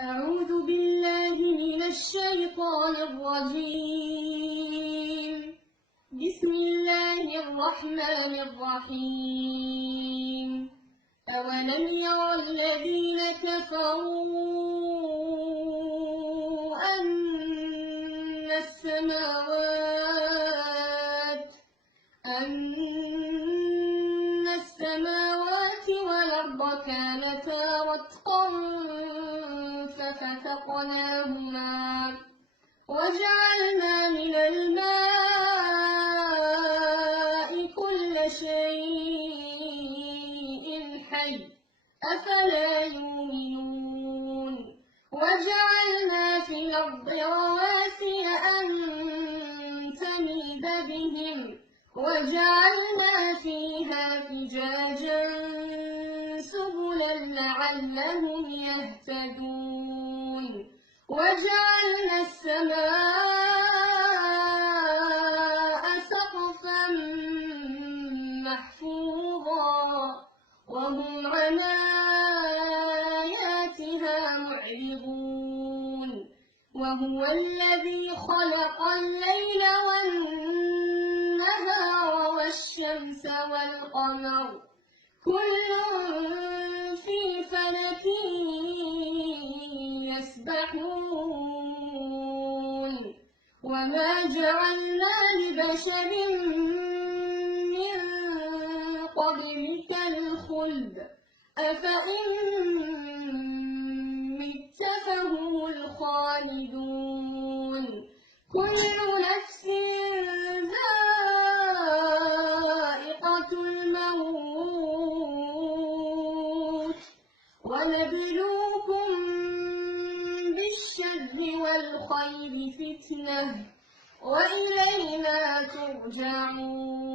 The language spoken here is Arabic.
أعوذ بالله من الشيطان الرجيم. بسم الله الرحمن الرحيم. أولم ير الذين كفروا أن السماوات والأرض كانتا رتقا ففتقناهما وجعلنا من الماء كل شيء حي أفلا يؤمنون وجعلنا في الأرض رواسي أن تميد بهم وجعلنا فيها فجاجا سبلا لعلهم يهتدون وجعلنا السماء سقفا محفوظا وهم عن آياتها معرضون وهو الذي خلق الليل والنهار والشمس والقمر كل في فلك يسبحون وما جعلنا لبشر من قبلك الخلد أفإن مت فهم الخالدون كل نفس ذائقة الموت ونبلوكم بالشر والخير فتنة وإلينا ترجعون.